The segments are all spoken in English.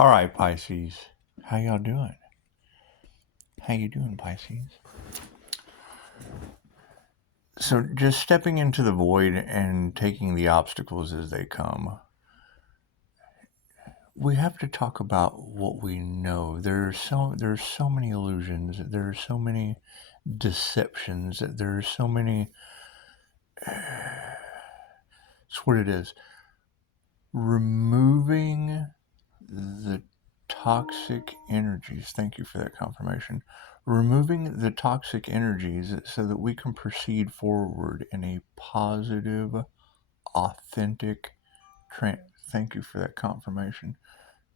All right, Pisces. How y'all doing? How you doing, Pisces? So just stepping into the void and taking the obstacles as they come. We have to talk about what we know. There's so many illusions. There's so many deceptions. There's so many. It's what it is. Removing the toxic energies. Thank you for that confirmation. Removing the toxic energies so that we can proceed forward in a positive, authentic, thank you for that confirmation.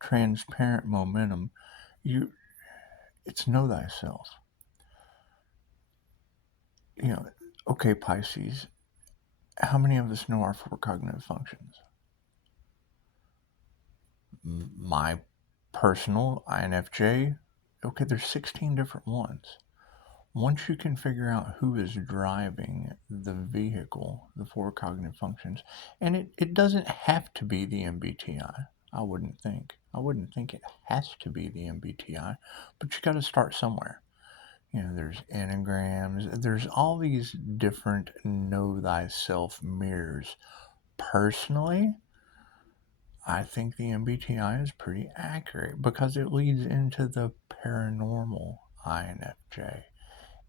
Transparent momentum. You, it's know thyself. Okay, Pisces. How many of us know our four cognitive functions? My personal INFJ. Okay, there's 16 different ones. Once you can figure out who is driving the vehicle, the four cognitive functions, and it doesn't have to be the MBTI, I wouldn't think. I wouldn't think it has to be the MBTI, but you got to start somewhere. There's enneagrams, there's all these different know thyself mirrors. Personally, I think the MBTI is pretty accurate because it leads into the paranormal INFJ.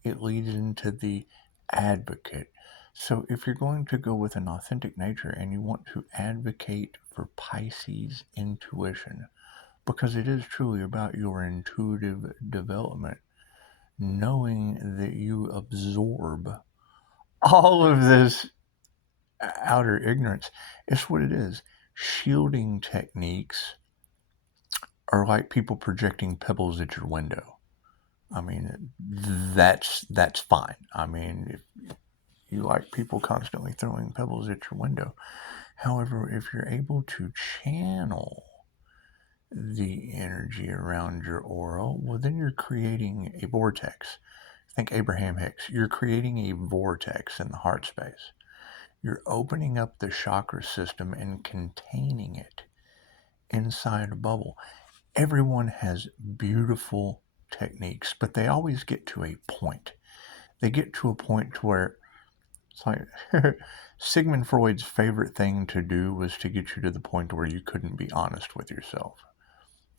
It leads into the advocate. So if you're going to go with an authentic nature and you want to advocate for Pisces intuition, because it is truly about your intuitive development, knowing that you absorb all of this outer ignorance, it's what it is. Shielding techniques are like people projecting pebbles at your window. I mean, that's fine. I mean, if you like people constantly throwing pebbles at your window. However, if you're able to channel the energy around your aura, well, then you're creating a vortex. Think Abraham Hicks. You're creating a vortex in the heart space. You're opening up the chakra system and containing it inside a bubble. Everyone has beautiful techniques, but they always get to a point. They get to a point to where it's like Sigmund Freud's favorite thing to do was to get you to the point where you couldn't be honest with yourself.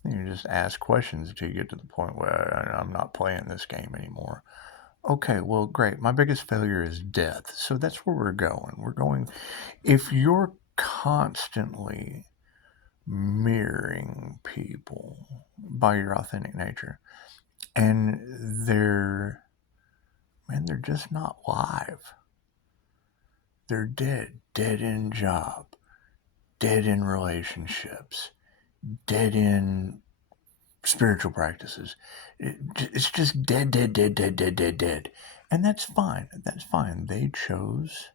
You just ask questions until you get to the point where I'm not playing this game anymore. Okay, well, great. My biggest failure is death. So that's where we're going. If you're constantly mirroring people by your authentic nature and they're just not live. They're dead in job, dead in relationships, dead in spiritual practices. It's just dead. And that's fine. That's fine. They chose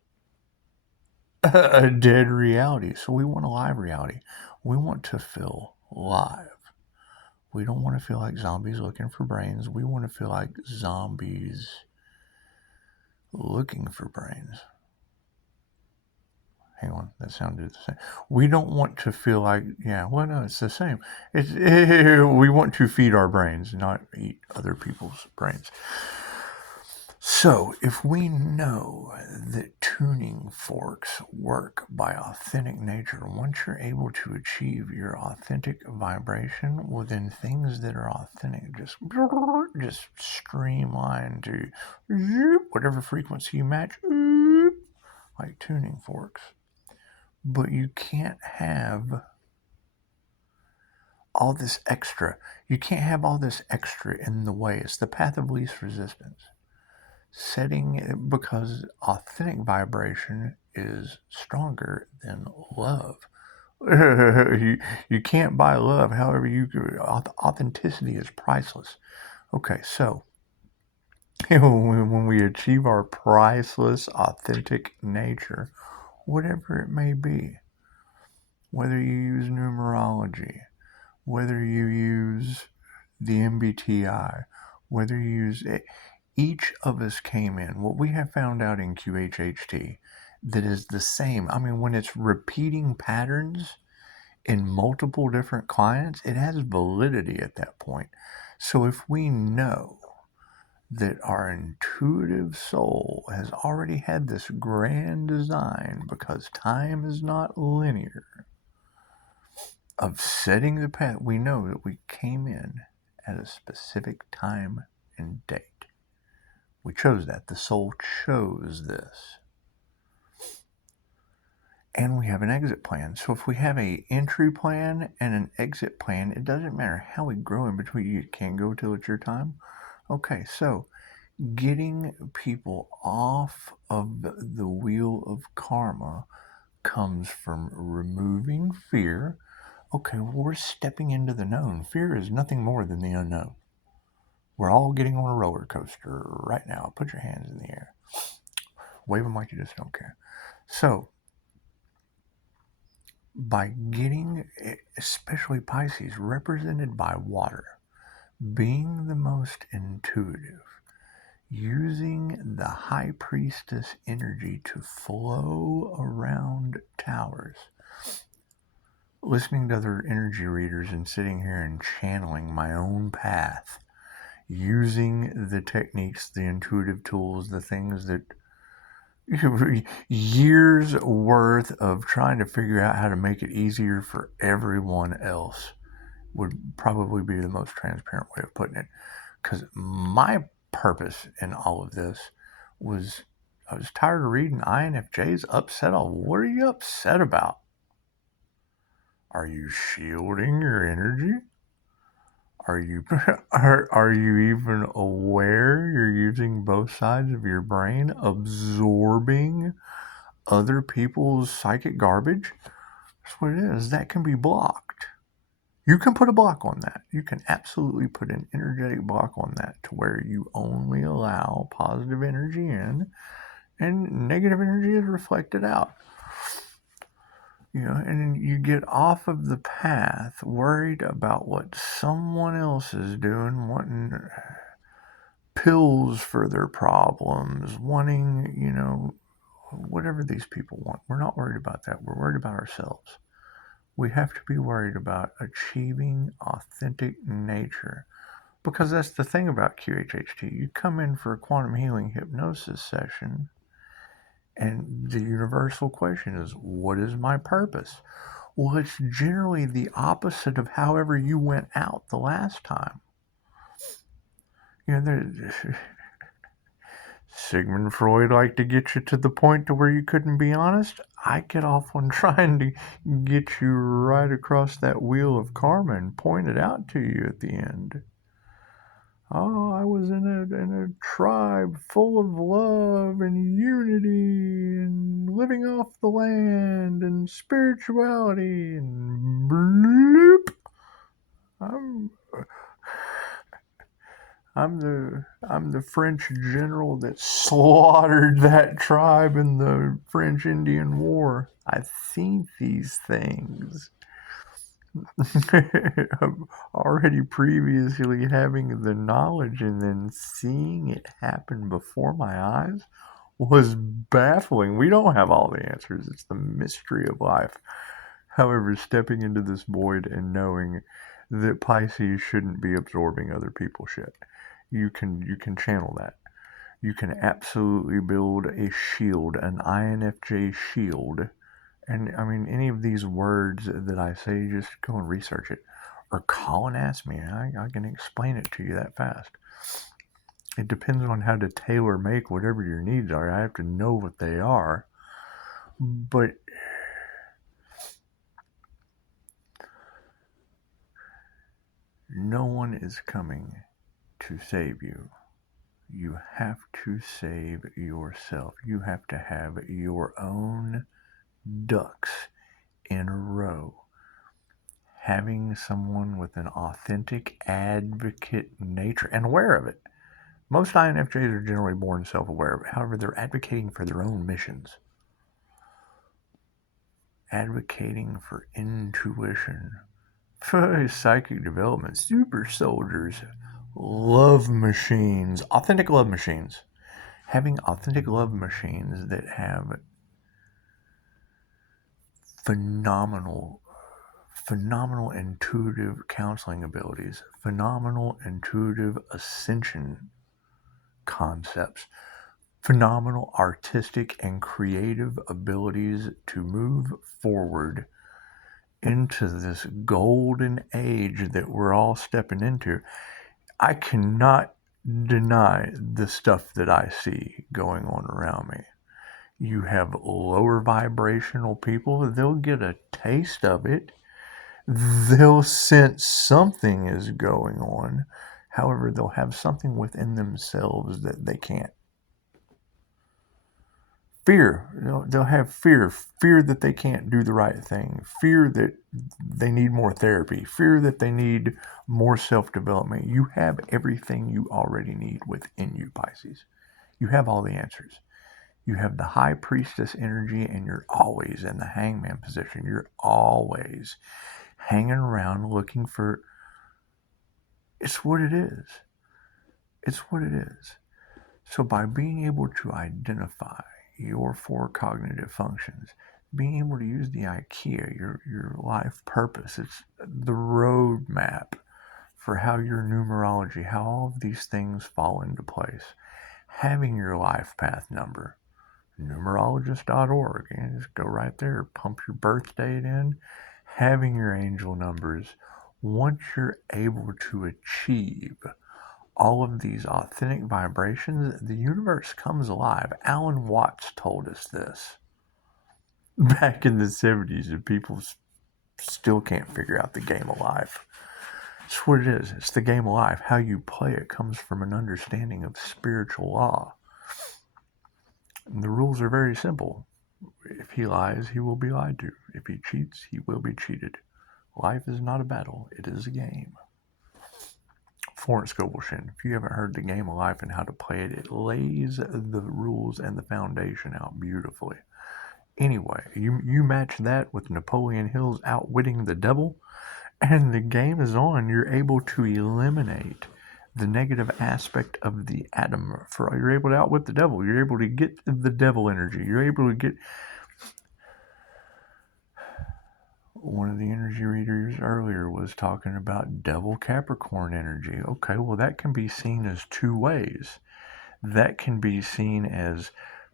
a dead reality. So we want a live reality. We want to feel live. We don't want to feel like zombies looking for brains. We want to feel like zombies looking for brains. Hang on, that sounded the same. We don't want to feel like, no, it's the same. We want to feed our brains, not eat other people's brains. So, if we know that tuning forks work by authentic nature, once you're able to achieve your authentic vibration, well, then things that are authentic just streamline to whatever frequency you match, like tuning forks. But you can't have all this extra. You can't have all this extra in the way. It's the path of least resistance. Because authentic vibration is stronger than love. You can't buy love. However, authenticity is priceless. Okay, so when we achieve our priceless, authentic nature, whatever it may be, whether you use numerology, whether you use the MBTI, whether you use it, each of us came in. What we have found out in QHHT that is the same. I mean, when it's repeating patterns, in multiple different clients, it has validity at that point. So if we know that our intuitive soul has already had this grand design, because time is not linear, of setting the path, we know that we came in at a specific time and date. We chose that. The soul chose this. And we have an exit plan. So if we have an entry plan and an exit plan, it doesn't matter how we grow in between. You can't go till it's your time. Okay, so getting people off of the wheel of karma comes from removing fear. Okay, well, we're stepping into the known. Fear is nothing more than the unknown. We're all getting on a roller coaster right now. Put your hands in the air. Wave them like you just don't care. So, by getting, especially Pisces, represented by water, being the most intuitive, using the high priestess energy to flow around towers, listening to other energy readers and sitting here and channeling my own path, using the techniques, the intuitive tools, the things that years worth of trying to figure out how to make it easier for everyone else would probably be the most transparent way of putting it. Because my purpose in all of this was, I was tired of reading INFJs upset. What are you upset about? Are you shielding your energy? Are you are you even aware you're using both sides of your brain, absorbing other people's psychic garbage? That's what it is. That can be blocked. You can put a block on that. You can absolutely put an energetic block on that to where you only allow positive energy in and negative energy is reflected out. You know, and you get off of the path worried about what someone else is doing, wanting pills for their problems, wanting, you know, whatever these people want. We're not worried about that. We're worried about ourselves. We have to be worried about achieving authentic nature. Because that's the thing about QHHT. You come in for a quantum healing hypnosis session, and the universal question is, what is my purpose? Well, it's generally the opposite of however you went out the last time. You know, Sigmund Freud liked to get you to the point to where you couldn't be honest. I get off on trying to get you right across that wheel of karma and point it out to you at the end. Oh, I was in a tribe full of love and unity and living off the land and spirituality and bloop. I'm the French general that slaughtered that tribe in the French Indian War. I've seen these things. Already previously having the knowledge and then seeing it happen before my eyes was baffling. We don't have all the answers. It's the mystery of life. However, stepping into this void and knowing that Pisces shouldn't be absorbing other people's shit. You can channel that. You can absolutely build a shield, an INFJ shield. And I mean, any of these words that I say, just go and research it. Or call and ask me. I can explain it to you that fast. It depends on how to tailor make whatever your needs are. I have to know what they are. But no one is coming to save you. You have to save yourself. You have to have your own ducks in a row. Having someone with an authentic advocate nature and aware of it. Most INFJs are generally born self-aware of it. However, they're advocating for their own missions. Advocating for intuition, for psychic development, super soldiers, love machines, authentic love machines. Having authentic love machines that have phenomenal phenomenal intuitive counseling abilities, phenomenal intuitive ascension concepts, phenomenal artistic and creative abilities to move forward into this golden age that we're all stepping into. I cannot deny the stuff that I see going on around me. You have lower vibrational people, they'll get a taste of it. They'll sense something is going on. However, they'll have something within themselves that they can't. Fear. They'll have fear that they can't do the right thing, fear that they need more therapy, fear that they need more self-development. You have everything you already need within you, Pisces. You have all the answers. You have the high priestess energy, and you're always in the hangman position. You're always hanging around looking for, it's what it is. It's what it is. So by being able to identify your 4 cognitive functions, being able to use the IKEA, your life purpose, it's the roadmap for how your numerology, how all of these things fall into place. Having your life path number, numerologist.org, and just go right there, pump your birth date in, having your angel numbers. Once you're able to achieve all of these authentic vibrations, the universe comes alive. Alan Watts told us this back in the 70s, and people still can't figure out the game of life. It's what it is. It's the game of life. How you play it comes from an understanding of spiritual law. And the rules are very simple. If he lies, he will be lied to. If he cheats, he will be cheated. Life is not a battle. It is a game. Florence Scovel-Shinn, if you haven't heard The Game of Life and how to play it, it lays the rules and the foundation out beautifully. Anyway, you match that with Napoleon Hill's Outwitting the Devil, and the game is on. You're able to eliminate the negative aspect of the atom. You're able to outwit the devil. You're able to get the devil energy. You're able to get... One of the energy readers earlier was talking about devil Capricorn energy. Okay, well, that can be seen as 2 ways. That can be seen as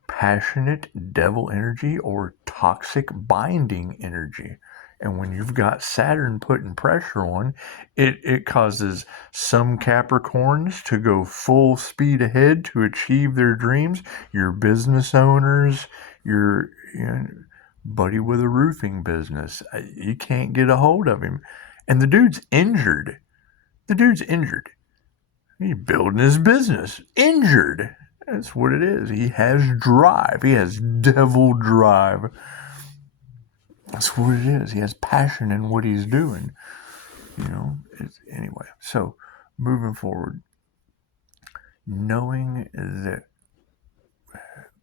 passionate devil energy or toxic binding energy. And when you've got Saturn putting pressure on, it causes some Capricorns to go full speed ahead to achieve their dreams. Your business owners, your buddy with a roofing business, you can't get a hold of him. And the dude's injured. He's building his business. Injured. That's what it is. He has drive. He has devil drive. That's what it is. He has passion in what he's doing. Anyway, so moving forward, knowing that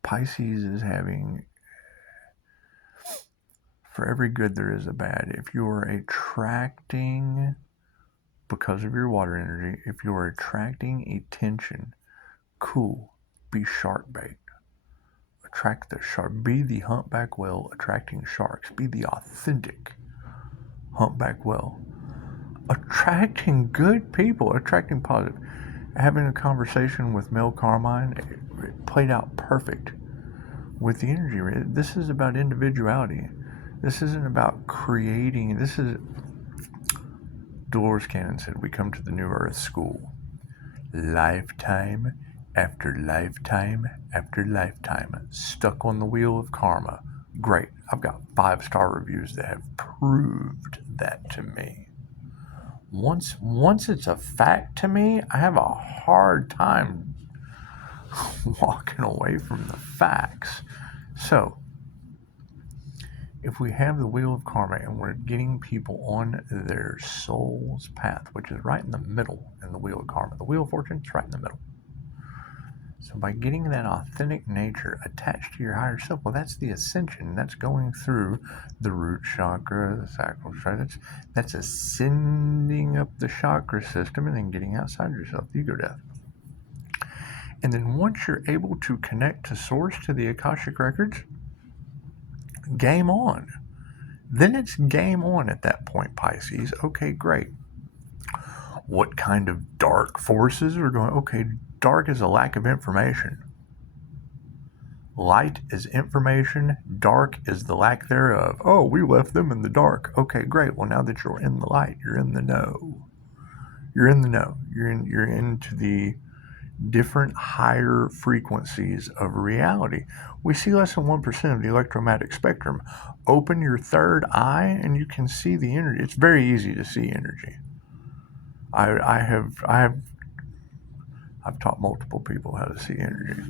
Pisces is having, for every good there is a bad. If you're attracting, because of your water energy, if you're attracting attention, cool, be shark bait. Attract the shark. Be the humpback whale attracting sharks. Be the authentic humpback whale. Attracting good people, attracting positive. Having a conversation with Mel Carmine, it played out perfect with the energy. This is about individuality. This isn't about creating. This is, Dolores Cannon said, we come to the New Earth School. Lifetime after lifetime after lifetime, stuck on the wheel of karma. Great. I've got 5-star reviews that have proved that to me. Once it's a fact to me, I have a hard time walking away from the facts. So, if we have the wheel of karma and we're getting people on their soul's path, which is right in the middle in the wheel of karma, the wheel of fortune is right in the middle. So by getting that authentic nature attached to your higher self, well, that's the ascension. That's going through the root chakra, the sacral chakra. That's ascending up the chakra system and then getting outside yourself, the ego death. And then once you're able to connect to source, to the Akashic records, game on. then it's game on at that point, Pisces. Okay, great. What kind of dark forces are going? Okay, dark is a lack of information. Light is information. Dark is the lack thereof. Oh, we left them in the dark. Okay, great. Well, now that you're in the light, you're in the know. You're in the know. You're into the different higher frequencies of reality. We see less than 1% of the electromagnetic spectrum. Open your third eye and you can see the energy. It's very easy to see energy. I've taught multiple people how to see energy.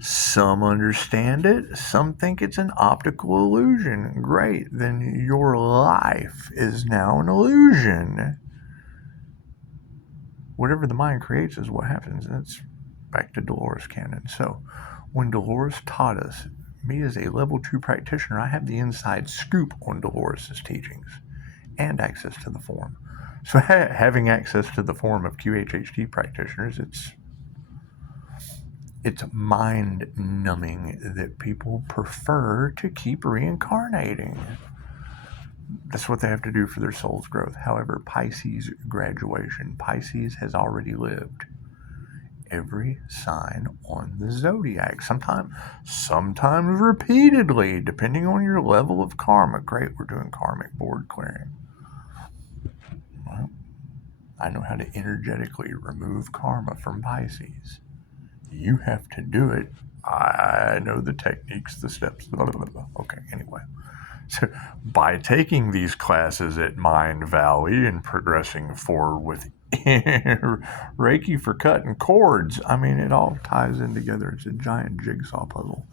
Some understand it, some think it's an optical illusion. Great, then your life is now an illusion. Whatever the mind creates is what happens. That's back to Dolores Cannon. So when Dolores taught us, me as a level 2 practitioner, I have the inside scoop on Dolores' teachings and access to the forum. So having access to the forum of QHHT practitioners, it's mind-numbing that people prefer to keep reincarnating. That's what they have to do for their soul's growth. However, Pisces graduation, Pisces has already lived every sign on the zodiac, sometimes repeatedly, depending on your level of karma. Great, we're doing karmic board clearing. Well, I know how to energetically remove karma from Pisces. You have to do it. I know the techniques, the steps, blah, blah, blah. Okay, anyway. So by taking these classes at Mind Valley and progressing forward with Reiki for cutting cords, I mean, it all ties in together. It's a giant jigsaw puzzle.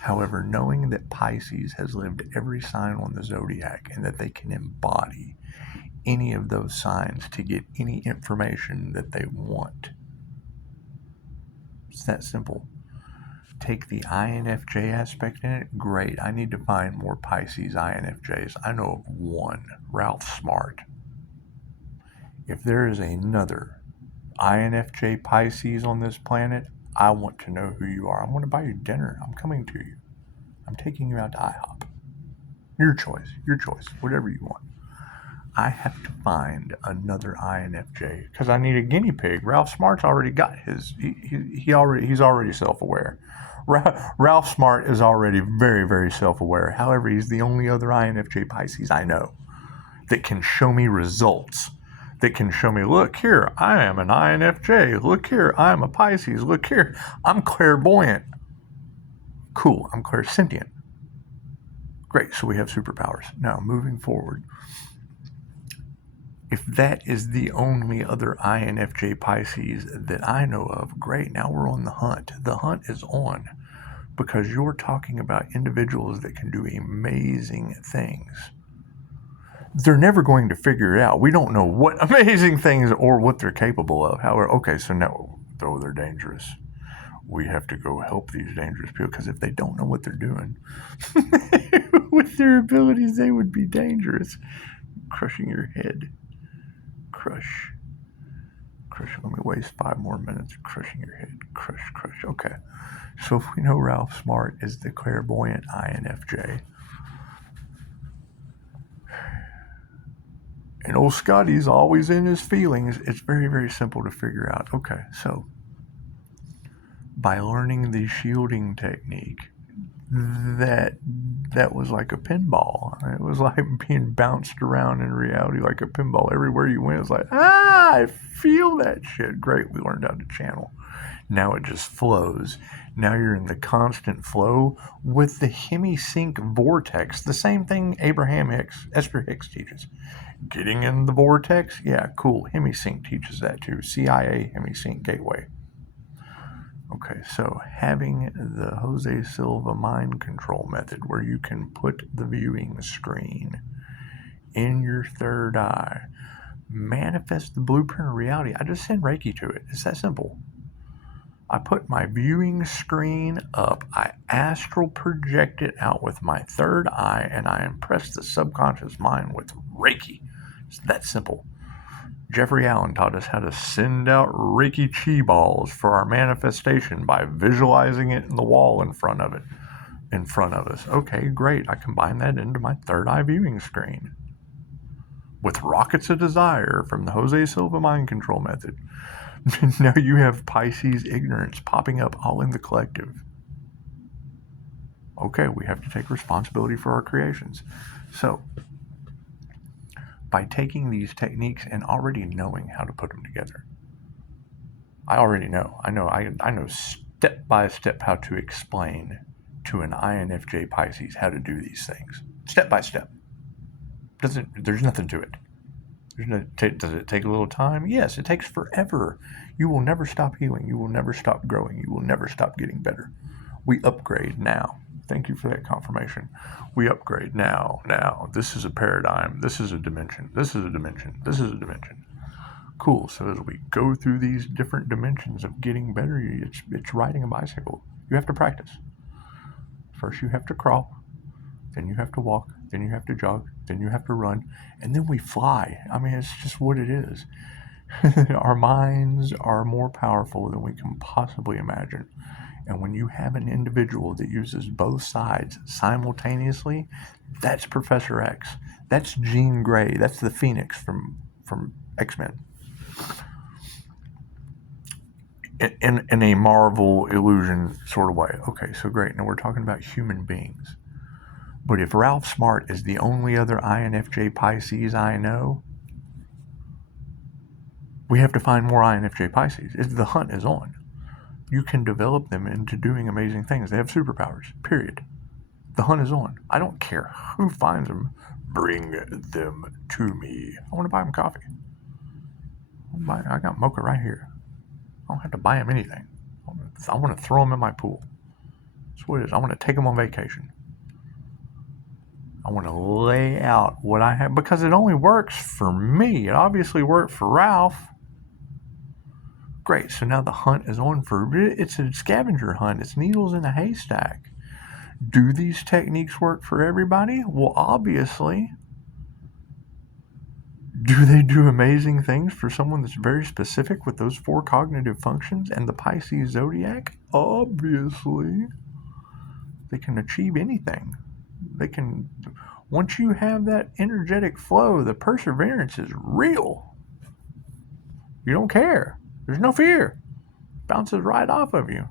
However, knowing that Pisces has lived every sign on the zodiac and that they can embody any of those signs to get any information that they want, it's that simple. Take the INFJ aspect in it, great. I need to find more Pisces INFJs. I know of one, Ralph Smart. If there is another INFJ Pisces on this planet, I want to know who you are. I want to buy you dinner. I'm coming to you. I'm taking you out to IHOP. Your choice, whatever you want. I have to find another INFJ because I need a guinea pig. Ralph Smart's already got his. He's already self-aware. Ralph Smart is already very, very self-aware. However, he's the only other INFJ Pisces I know that can show me results. That can show me, look here, I am an INFJ. Look here, I'm a Pisces. Look here, I'm clairvoyant. Cool, I'm clairsentient. Great, so we have superpowers. Now, moving forward. If that is the only other INFJ Pisces that I know of, great, now we're on the hunt. The hunt is on because you're talking about individuals that can do amazing things. They're never going to figure it out. We don't know what amazing things or what they're capable of. However, okay, so now, though they're dangerous, we have to go help these dangerous people because if they don't know what they're doing, with their abilities, they would be dangerous. Crushing your head. Crush. Let me waste 5 more minutes crushing your head. Crush. Okay. So if we know Ralph Smart is the clairvoyant INFJ, and old Scotty's always in his feelings, it's very, very simple to figure out. Okay, so by learning the shielding technique, that was like a pinball. It was like being bounced around in reality like a pinball. Everywhere you went, it was like, I feel that shit. Great, we learned how to channel. Now it just flows. Now you're in the constant flow with the hemisync vortex. The same thing Esther Hicks teaches. Getting in the vortex, yeah, cool. Hemisync teaches that too. CIA Hemisync Gateway. Okay, so having the Jose Silva mind control method where you can put the viewing screen in your third eye, manifest the blueprint of reality. I just send Reiki to it. It's that simple. I put my viewing screen up, I astral project it out with my third eye, and I impress the subconscious mind with Reiki. It's that simple. Jeffrey Allen taught us how to send out Reiki chi balls for our manifestation by visualizing it in the wall in front of it. in front of us. Okay, great. I combine that into my third eye viewing screen with Rockets of Desire from the Jose Silva mind control method. Now you have Pisces ignorance popping up all in the collective. Okay, we have to take responsibility for our creations. So, by taking these techniques and already knowing how to put them together, I already know. I know step by step how to explain to an INFJ Pisces how to do these things. Step by step. There's nothing to it. Does it take a little time? Yes, it takes forever. You will never stop healing. You will never stop growing. You will never stop getting better. We upgrade now. Thank you for that confirmation. We upgrade now. This is a paradigm. This is a dimension. This is a dimension. This is a dimension. Cool. So as we go through these different dimensions of getting better, it's riding a bicycle. You have to practice. First you have to crawl, then you have to walk, then you have to jog, then you have to run, and then we fly. I mean, it's just what it is. Our minds are more powerful than we can possibly imagine. And when you have an individual that uses both sides simultaneously, that's Professor X. That's Jean Grey. That's the Phoenix from X-Men. In a Marvel illusion sort of way. Okay, so great. Now we're talking about human beings. But if Ralph Smart is the only other INFJ Pisces I know, we have to find more INFJ Pisces. The hunt is on. You can develop them into doing amazing things. They have superpowers, period. The hunt is on. I don't care who finds them. Bring them to me. I want to buy them coffee. I got mocha right here. I don't have to buy them anything. I want to throw them in my pool. That's what it is. I want to take them on vacation. I want to lay out what I have, because it only works for me. It obviously worked for Ralph. Great, so now the hunt is on it's a scavenger hunt. It's needles in a haystack. Do these techniques work for everybody? Well, obviously. Do they do amazing things for someone that's very specific with those 4 cognitive functions and the Pisces zodiac? Obviously. They can achieve anything. They can, once you have that energetic flow, the perseverance is real. You don't care. There's no fear. Bounces right off of you.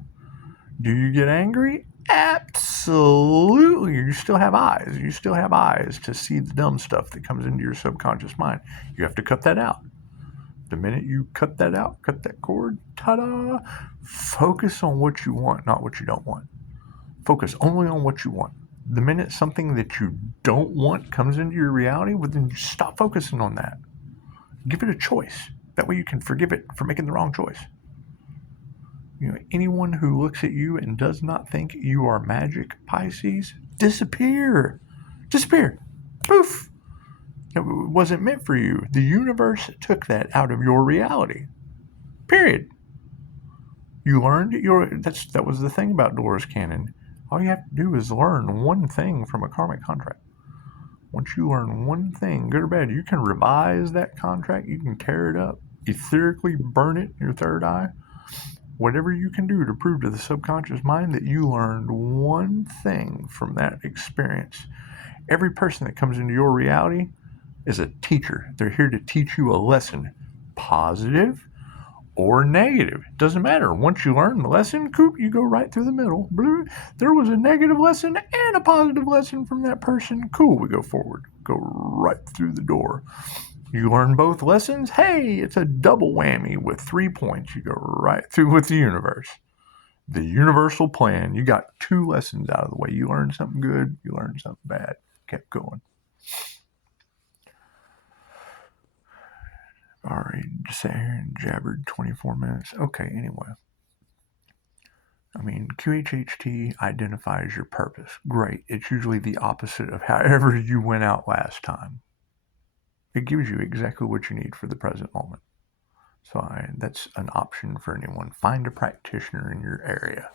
Do you get angry? Absolutely. You still have eyes. You still have eyes to see the dumb stuff that comes into your subconscious mind. You have to cut that out. The minute you cut that out, cut that cord, ta-da, focus on what you want, not what you don't want. Focus only on what you want. The minute something that you don't want comes into your reality, well, then stop focusing on that. Give it a choice. That way you can forgive it for making the wrong choice. Anyone who looks at you and does not think you are magic, Pisces, disappear. Disappear. Poof. It wasn't meant for you. The universe took that out of your reality. Period. You learned that was the thing about Dolores Cannon. All you have to do is learn one thing from a karmic contract. Once you learn one thing, good or bad, you can revise that contract. You can tear it up, etherically burn it in your third eye. Whatever you can do to prove to the subconscious mind that you learned one thing from that experience. Every person that comes into your reality is a teacher. They're here to teach you a lesson, positive or negative. It doesn't matter. Once you learn the lesson, you go right through the middle. There was a negative lesson and a positive lesson from that person. Cool, we go forward. Go right through the door. You learn both lessons. Hey, it's a double whammy with 3 points. You go right through with the universe. The universal plan. You got 2 lessons out of the way. You learned something good. You learned something bad. Kept going. Alright, just sat here and jabbered 24 minutes. Okay, anyway. I mean, QHHT identifies your purpose. Great. It's usually the opposite of however you went out last time. It gives you exactly what you need for the present moment. So that's an option for anyone. Find a practitioner in your area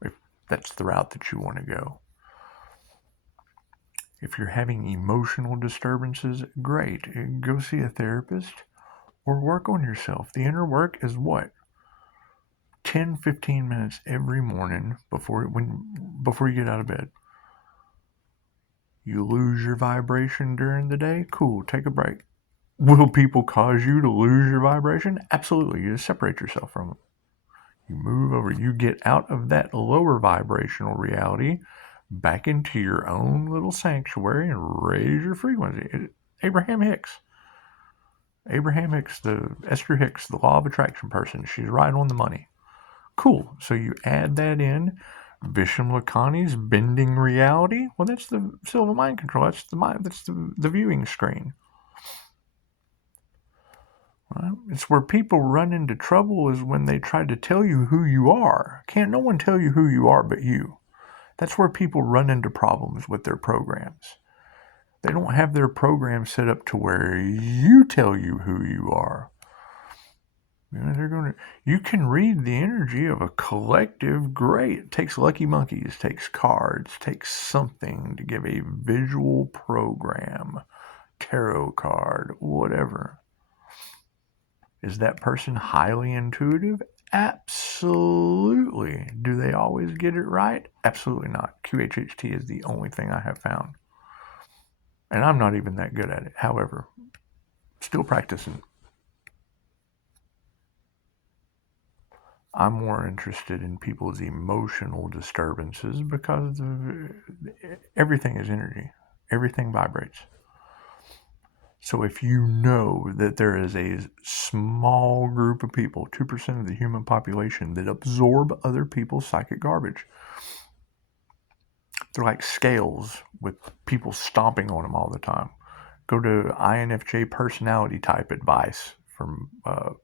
if that's the route that you want to go. If you're having emotional disturbances, great. Go see a therapist or work on yourself. The inner work is what? 10, 15 minutes every morning before you get out of bed. You lose your vibration during the day? Cool, take a break. Will people cause you to lose your vibration? Absolutely. You just separate yourself from them. You move over, you get out of that lower vibrational reality back into your own little sanctuary and raise your frequency. Abraham Hicks, the Esther Hicks, the law of attraction person, she's right on the money. Cool. So you add that in. Vishen Lakhani's bending reality. Well, that's the silver mind control. That's the mind. That's the viewing screen. Well, it's where people run into trouble is when they try to tell you who you are. Can't no one tell you who you are but you. That's where people run into problems with their programs. They don't have their program set up to where you tell you who you are. You can read the energy of a collective. Great. It takes lucky monkeys, takes cards, takes something to give a visual program, tarot card, whatever. Is that person highly intuitive? Absolutely. Do they always get it right? Absolutely not. QHHT is the only thing I have found. And I'm not even that good at it. However, still practicing. I'm more interested in people's emotional disturbances because everything is energy. Everything vibrates. So if you know that there is a small group of people, 2% of the human population, that absorb other people's psychic garbage, they're like scales with people stomping on them all the time. Go to INFJ personality type advice from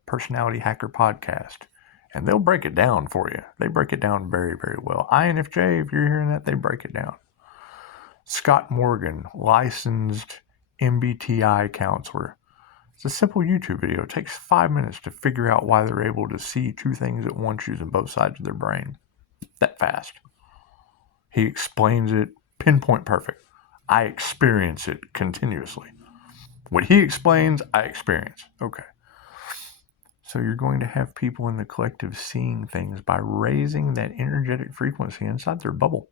Personality Hacker Podcast, and they'll break it down for you. They break it down very, very well. INFJ, if you're hearing that, they break it down. Scott Morgan, licensed MBTI counselor. It's a simple YouTube video. It takes 5 minutes to figure out why they're able to see two things at once using both sides of their brain. That fast. He explains it pinpoint perfect. I experience it continuously. What he explains, I experience. Okay. So you're going to have people in the collective seeing things by raising that energetic frequency inside their bubble.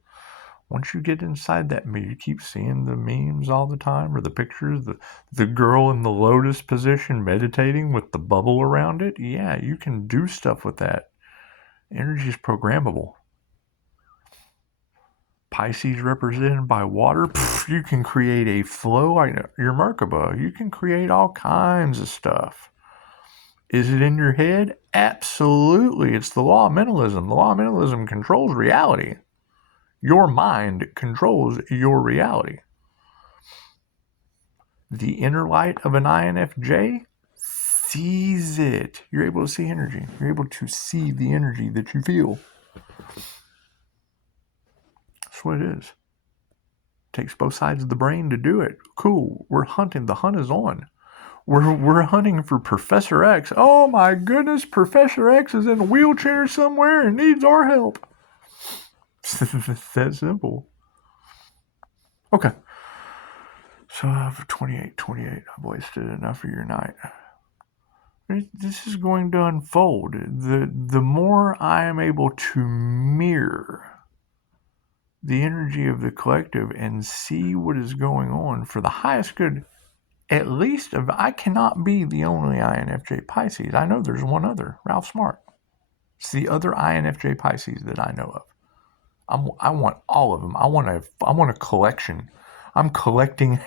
Once you get inside that, you keep seeing the memes all the time, or the pictures, the girl in the lotus position meditating with the bubble around it. Yeah, you can do stuff with that. Energy is programmable. Pisces represented by water. You can create a flow. Your Merkaba. You can create all kinds of stuff. Is it in your head? Absolutely. It's the law of mentalism. The law of mentalism controls reality. Your mind controls your reality. The inner light of an INFJ sees it. You're able to see energy. You're able to see the energy that you feel. That's what it is. It takes both sides of the brain to do it. Cool. We're hunting. The hunt is on. We're hunting for Professor X. Oh my goodness, Professor X is in a wheelchair somewhere and needs our help. It's that simple. Okay. So I've 28. I've wasted enough of your night. This is going to unfold. The more I am able to mirror the energy of the collective and see what is going on for the highest good, at least I cannot be the only INFJ Pisces. I know there's one other, Ralph Smart. It's the other INFJ Pisces that I know of. I want all of them. I want a collection. I'm collecting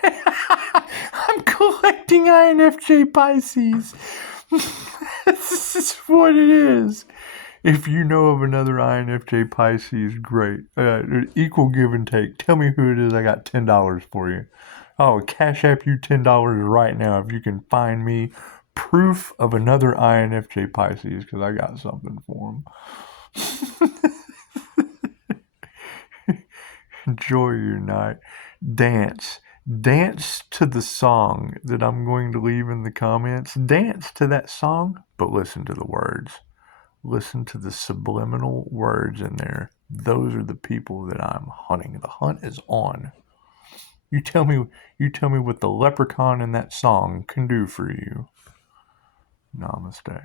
INFJ Pisces. This is what it is. If you know of another INFJ Pisces, great. Equal give and take. Tell me who it is. I got $10 for you. Oh, Cash App you $10 right now if you can find me proof of another INFJ Pisces, because I got something for them. Enjoy your night. Dance to the song that I'm going to leave in the comments. Dance to that song, but listen to the words. Listen to the subliminal words in there. Those are the people that I'm hunting. The hunt is on. You tell me what the leprechaun in that song can do for you. Namaste.